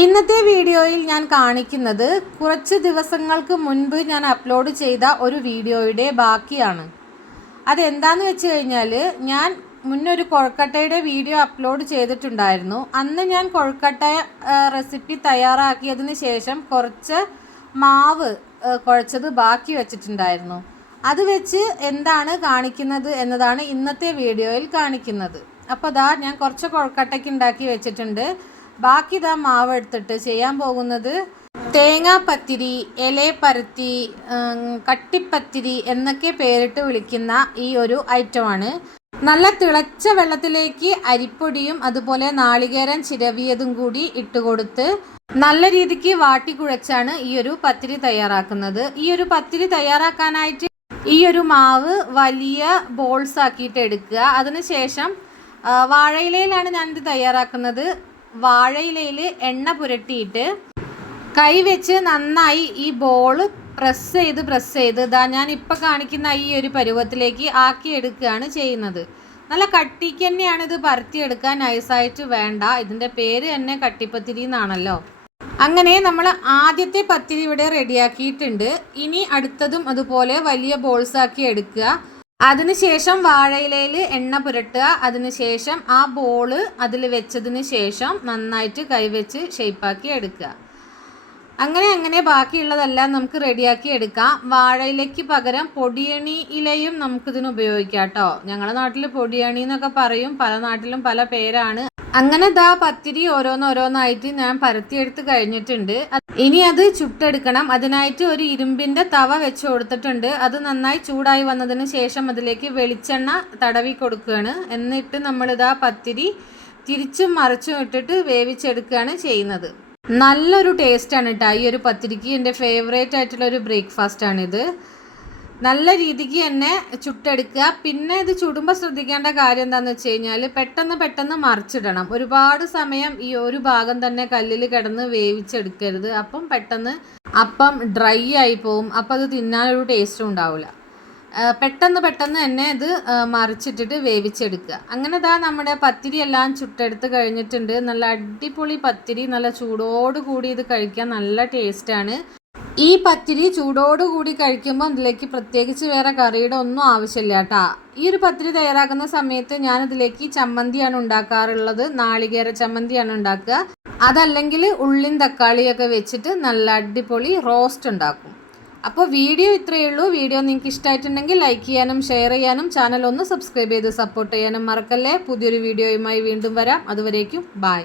ഇന്നത്തെ വീഡിയോയിൽ ഞാൻ കാണിക്കുന്നത് കുറച്ച് ദിവസങ്ങൾക്ക് മുൻപ് ഞാൻ അപ്ലോഡ് ചെയ്ത ഒരു വീഡിയോയുടെ ബാക്കിയാണ്. അതെന്താന്ന് വെച്ച് കഴിഞ്ഞാൽ ഞാൻ മുന്നൊരു കൊഴുക്കട്ടയുടെ വീഡിയോ അപ്ലോഡ് ചെയ്തിട്ടുണ്ടായിരുന്നു. അന്ന് ഞാൻ കൊഴുക്കട്ട റെസിപ്പി തയ്യാറാക്കിയതിന് ശേഷം കുറച്ച് മാവ് കുഴച്ചത് ബാക്കി വെച്ചിട്ടുണ്ടായിരുന്നു. അത് വെച്ച് എന്താണ് കാണിക്കുന്നത് എന്നതാണ് ഇന്നത്തെ വീഡിയോയിൽ കാണിക്കുന്നത്. അപ്പോൾ ഞാൻ കുറച്ച് കൊഴുക്കട്ടയ്ക്ക് ഉണ്ടാക്കി വെച്ചിട്ടുണ്ട്. ബാക്കി മാവ് എടുത്തിട്ട് ചെയ്യാൻ പോകുന്നത് തേങ്ങാപ്പത്തിരി, ഇലപ്പരത്തി, കട്ടിപ്പത്തിരി എന്നൊക്കെ പേരിട്ട് വിളിക്കുന്ന ഈ ഒരു ഐറ്റമാണ്. നല്ല തിളച്ച വെള്ളത്തിലേക്ക് അരിപ്പൊടിയും അതുപോലെ നാളികേരം ചിരവിയതും കൂടി ഇട്ടുകൊടുത്ത് നല്ല രീതിക്ക് വാട്ടി കുഴച്ചാണ് ഈ ഒരു പത്തിരി തയ്യാറാക്കുന്നത്. ഈ ഒരു പത്തിരി തയ്യാറാക്കാനായിട്ട് ഈ ഒരു മാവ് വലിയ ബോൾസ് ആക്കിയിട്ട് എടുക്കുക. അതിനുശേഷം വാഴയിലയിലാണ് ഞാനിത് തയ്യാറാക്കുന്നത്. വാഴയിലയിൽ എണ്ണ പുരട്ടിയിട്ട് കൈ വെച്ച് നന്നായി ഈ ബോൾ പ്രസ് ചെയ്ത് ഞാനിപ്പോൾ കാണിക്കുന്ന ഈ ഒരു പരുവത്തിലേക്ക് ആക്കിയെടുക്കുകയാണ് ചെയ്യുന്നത്. നല്ല കട്ടിക്ക് തന്നെയാണ് ഇത് പരത്തിയെടുക്കാൻ, നൈസായിട്ട് വേണ്ട. ഇതിൻ്റെ പേര് തന്നെ കട്ടിപ്പത്തിരി എന്നാണല്ലോ. അങ്ങനെ നമ്മൾ ആദ്യത്തെ പത്തിരി ഇവിടെ റെഡിയാക്കിയിട്ടുണ്ട്. ഇനി അടുത്തതും അതുപോലെ വലിയ ബോൾസ് ആക്കി എടുക്കുക. അതിനുശേഷം വാഴയിലയിൽ എണ്ണ പുരട്ടുക. അതിനുശേഷം ആ ബോള് അതിൽ വെച്ചതിന് ശേഷം നന്നായിട്ട് കൈവച്ച് ഷേപ്പാക്കി എടുക്കുക. അങ്ങനെ ബാക്കിയുള്ളതെല്ലാം നമുക്ക് റെഡിയാക്കി എടുക്കാം. വാഴയിലയ്ക്ക് പകരം പൊടിയണി ഇലയും നമുക്കിതിന് ഉപയോഗിക്കാം കേട്ടോ. ഞങ്ങളുടെ നാട്ടിൽ പൊടിയണി എന്നൊക്കെ പറയും, പല നാട്ടിലും പല പേരാണ്. അങ്ങനെ പത്തിരി ഓരോന്നായിട്ട് ഞാൻ പരത്തിയെടുത്ത് കഴിഞ്ഞിട്ടുണ്ട്. ഇനി അത് ചുട്ടെടുക്കണം. അതിനായിട്ട് ഒരു ഇരുമ്പിൻ്റെ തവ വെച്ച് കൊടുത്തിട്ടുണ്ട്. അത് നന്നായി ചൂടായി വന്നതിന് ശേഷം അതിലേക്ക് വെളിച്ചെണ്ണ തടവി കൊടുക്കുകയാണ്. എന്നിട്ട് നമ്മളിതാ പത്തിരി തിരിച്ചും മറിച്ചും ഇട്ടിട്ട് വേവിച്ചെടുക്കുകയാണ് ചെയ്യുന്നത്. നല്ലൊരു ടേസ്റ്റാണ് കേട്ടോ ഈ ഒരു പത്തിരിക്ക്. എൻ്റെ ഫേവറേറ്റ് ആയിട്ടുള്ളൊരു ബ്രേക്ക്ഫാസ്റ്റാണിത്. നല്ല രീതിക്ക് തന്നെ ചുട്ടെടുക്കുക. പിന്നെ ഇത് ചുടുമ്പോൾ ശ്രദ്ധിക്കേണ്ട കാര്യം എന്താണെന്ന് വെച്ച് കഴിഞ്ഞാൽ പെട്ടെന്ന് മറിച്ചിടണം. ഒരുപാട് സമയം ഈ ഒരു ഭാഗം തന്നെ കല്ലിൽ കിടന്ന് വേവിച്ചെടുക്കരുത്. അപ്പം പെട്ടെന്ന് അപ്പം ഡ്രൈ ആയി പോവും. അപ്പം അത് തിന്നാനൊരു ടേസ്റ്റും ഉണ്ടാവില്ല. പെട്ടെന്ന് തന്നെ ഇത് മറിച്ചിട്ടിട്ട് വേവിച്ചെടുക്കുക. അങ്ങനെ നമ്മുടെ പത്തിരി എല്ലാം ചുട്ടെടുത്ത് കഴിഞ്ഞിട്ടുണ്ട്. നല്ല അടിപൊളി പത്തിരി, നല്ല ചൂടോടുകൂടി ഇത് കഴിക്കാൻ നല്ല ടേസ്റ്റാണ്. ഈ പത്തിരി ചൂടോടുകൂടി കഴിക്കുമ്പോൾ ഇതിലേക്ക് പ്രത്യേകിച്ച് വേറെ കറിയുടെ ഒന്നും ആവശ്യമില്ല കേട്ടോ. ഈ ഒരു പത്തിരി തയ്യാറാക്കുന്ന സമയത്ത് ഞാനിതിലേക്ക് ചമ്മന്തിയാണ് ഉണ്ടാക്കാറുള്ളത്. നാളികേര ചമ്മന്തിയാണ് ഉണ്ടാക്കുക. അതല്ലെങ്കിൽ ഉള്ളിയും തക്കാളിയൊക്കെ വെച്ചിട്ട് നല്ല അടിപൊളി റോസ്റ്റ് ഉണ്ടാക്കും. അപ്പോൾ വീഡിയോ ഇത്രയേ ഉള്ളൂ. വീഡിയോ നിങ്ങൾക്ക് ഇഷ്ടമായിട്ടുണ്ടെങ്കിൽ ലൈക്ക് ചെയ്യാനും ഷെയർ ചെയ്യാനും ചാനൽ ഒന്ന് സബ്സ്ക്രൈബ് ചെയ്ത് സപ്പോർട്ട് ചെയ്യാനും മറക്കല്ലേ. പുതിയൊരു വീഡിയോയുമായി വീണ്ടും വരാം. അതുവരേക്കും ബൈ.